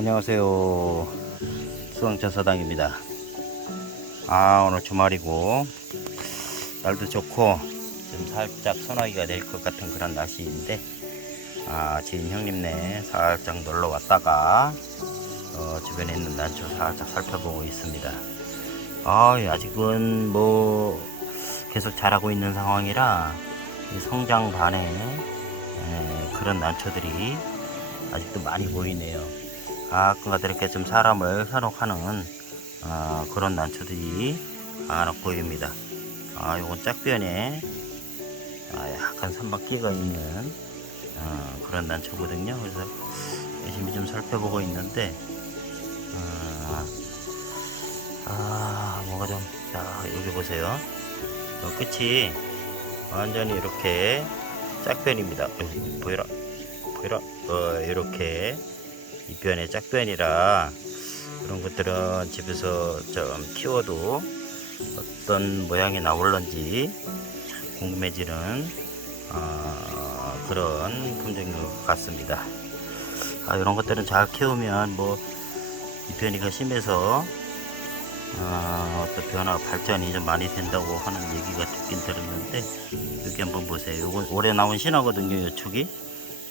안녕하세요. 수강차 서당입니다. 아, 오늘 주말이고, 날도 좋고, 좀 살짝 소나기가 낼것 같은 그런 날씨인데, 아, 지인 형님네 살짝 놀러 왔다가, 어, 주변에 있는 난초 살짝 살펴보고 있습니다. 아, 아직은 뭐, 계속 자라고 있는 상황이라, 이 성장 반에, 에, 그런 난초들이 아직도 많이 보이네요. 가끔가다 이렇게 좀 사람을 현혹하는 어, 그런 난초들이 간혹 보입니다. 아, 요건 짝변에 아, 약간 산박기가 있는 어, 그런 난초거든요. 그래서 열심히 좀 살펴보고 있는데 어, 아, 뭐가 좀, 자, 여기 보세요. 어, 끝이 완전히 이렇게 짝변입니다. 여기 보여라, 보여라. 어, 이렇게 이변의 짝변이라 그런 것들은 집에서 좀 키워도 어떤 모양이 나올런지 궁금해지는 어, 그런 품종인 것 같습니다. 아, 이런 것들은 잘 키우면 뭐 이변이가 심해서 어, 또 변화 발전이 좀 많이 된다고 하는 얘기가 듣긴 들었는데 여기 한번 보세요. 요거 올해 나온 신화거든요, 이 축이.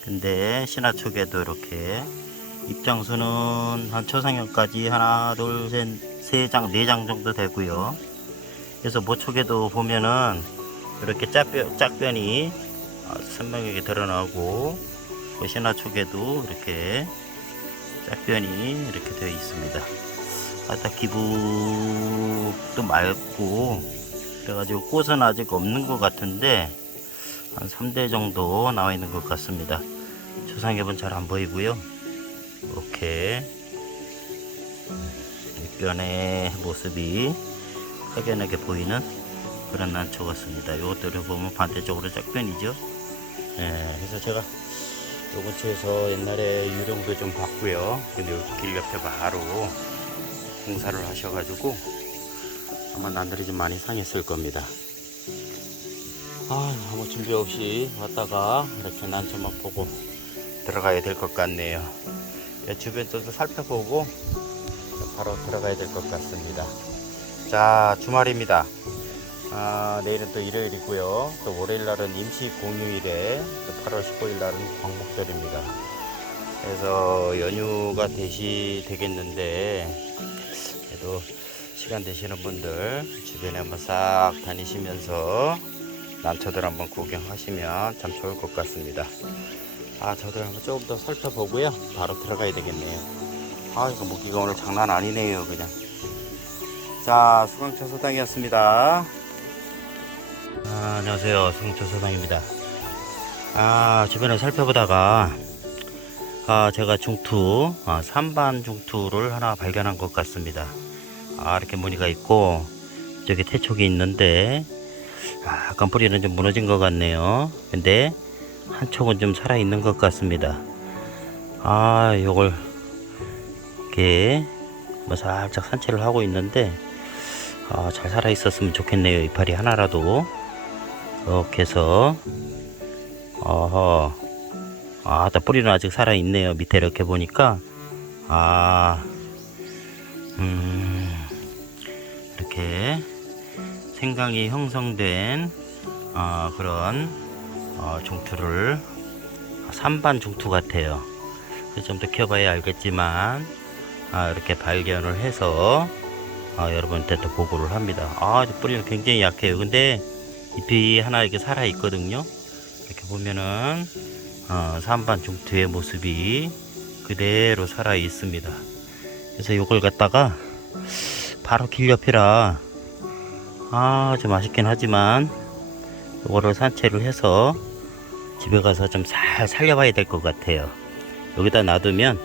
근데 신화 축에도 이렇게 입장수는 한 초상형까지 하나, 둘, 셋, 세 장, 네 장 정도 되고요. 그래서 모촉에도 보면은 이렇게 짝변, 짝변이 어, 선명하게 드러나고 그 신화촉에도 이렇게 짝변이 이렇게 되어 있습니다. 아딱 기분도 맑고 그래가지고 꽃은 아직 없는 것 같은데 한 3대 정도 나와 있는 것 같습니다. 초상엽은 잘 안 보이고요. 이렇게 윗변의 모습이 확연하게 보이는 그런 난초 같습니다. 이것들을 보면 반대쪽으로 짝변이죠. 예, 그래서 제가 요 근처에서 옛날에 유령도 좀 봤고요. 근데 길 옆에 바로 공사를 하셔가지고 아마 난들이 좀 많이 상했을 겁니다. 아, 아무 준비 없이 왔다가 이렇게 난초만 보고 들어가야 될 것 같네요. 예, 주변도 좀 살펴보고 바로 들어가야 될 것 같습니다. 자, 주말입니다. 아, 내일은 또 일요일이고요. 또 월요일 날은 임시 공휴일에 또 8월 15일 날은 광복절입니다. 그래서 연휴가 대시 되겠는데 그래도 시간 되시는 분들 주변에 한번 싹 다니시면서 난초들 한번 구경하시면 참 좋을 것 같습니다. 아, 저들 한번 조금 더 살펴보고요. 바로 들어가야 되겠네요. 아, 이거 무기가 오늘 장난 아니네요, 그냥. 자, 수강차 소당이었습니다. 아, 안녕하세요. 수강차 소당입니다. 아, 주변에 살펴보다가, 아, 제가 중투, 아, 3반 중투를 하나 발견한 것 같습니다. 아, 이렇게 무늬가 있고, 저기 태촉이 있는데, 아, 약간 뿌리는 좀 무너진 것 같네요. 근데, 한 촉은 좀 살아있는 것 같습니다. 아, 요걸, 이렇게, 뭐 살짝 산채를 하고 있는데, 아, 잘 살아있었으면 좋겠네요. 이파리 하나라도. 이렇게 해서, 어허, 아, 나 뿌리는 아직 살아있네요. 밑에 이렇게 보니까, 아, 음, 이렇게 생강이 형성된, 어, 그런, 어, 중투를 3반 중투 같아요. 좀더 키워봐야 알겠지만 아, 이렇게 발견을 해서 아, 여러분한테 또 보고를 합니다. 아, 뿌리는 굉장히 약해요. 근데 잎이 하나 이렇게 살아 있거든요. 이렇게 보면은 어, 3반 중투의 모습이 그대로 살아 있습니다. 그래서 이걸 갖다가 바로 길 옆이라 아주 맛있긴 하지만 이거를 산채를 해서 집에 가서 좀 잘 살려봐야 될 것 같아요. 여기다 놔두면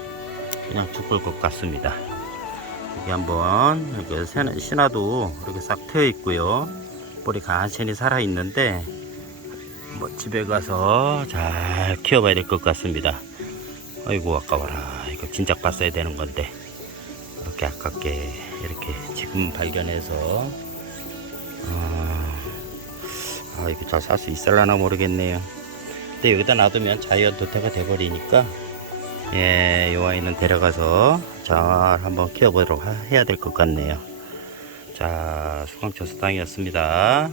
그냥 죽을 것 같습니다. 여기 한번 이렇게 새- 신화도 이렇게 싹 트여 있고요. 뿌리 간신히 살아 있는데 뭐 집에 가서 잘 키워봐야 될 것 같습니다. 아이고 아까워라. 이거 진작 봤어야 되는 건데 이렇게 아깝게 이렇게 지금 발견해서 어, 아 이거 잘 살 수 있을라나 모르겠네요. 근데 여기다 놔두면 자연 도태가 돼버리니까 예, 이 아이는 데려가서 잘 한번 키워보도록 하- 해야 될 것 같네요. 자, 수강초 수당이었습니다.